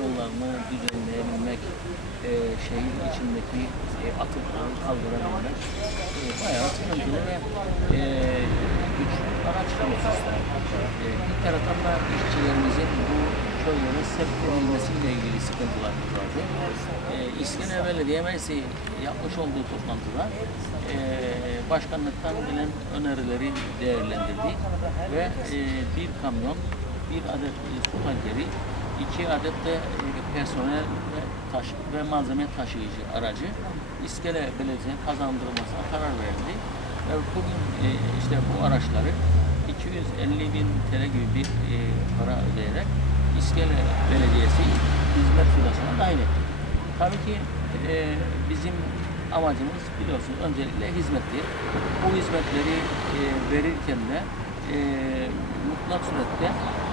yollarını düzenleyebilmek, e, şehir içindeki e, atıkları kaldırabilmek e, bayağı sıkıntılı ve e, güç araçlarımız ister. E, bir taraftan da işçilerimizin bu köylere sevk edilmesiyle ilgili sıkıntılarımız vardı. E, İskele Belediye Meclisi yapmış olduğu toplantıda e, başkanlıktan gelen önerileri değerlendirdi ve e, bir kamyon, bir adet e, su tankeri iki adet de e, personel ve, taş ve malzeme taşıyıcı aracı İskele Belediye'nin kazandırılmasına karar verildi. Ve bugün e, işte bu araçları 250 bin TL gibi bir e, para ödeyerek İskele Belediyesi hizmet filasına dahil etti. Tabii ki e, bizim amacımız biliyorsunuz öncelikle hizmettir. Bu hizmetleri e, verirken de e, mutlak surette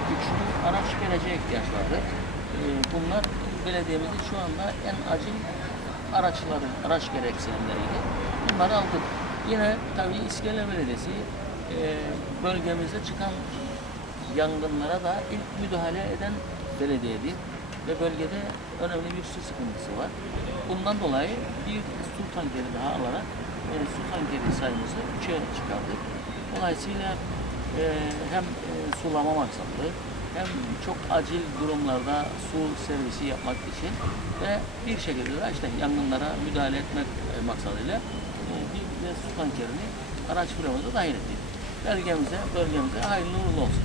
güçlü araç geleceğe ihtiyaç vardır. E, bunlar belediyemizin şu anda en acil araçları, araç gereksinimleriyle bunları aldık. Yine tabii İskele Belediyesi e, bölgemizde çıkan yangınlara da ilk müdahale eden belediyedir ve bölgede önemli bir su sıkıntısı var. Bundan dolayı bir su tankeri daha alarak e, su tankeri sayımızı 3'e çıkardık. Dolayısıyla hem e, sulama maksatlı hem çok acil durumlarda su servisi yapmak için ve bir şekilde de işte yangınlara müdahale etmek e, maksadıyla e, bir su tankerini araç filomuza dahil ettik. Belgemize, bölgemize hayırlı uğurlu olsun.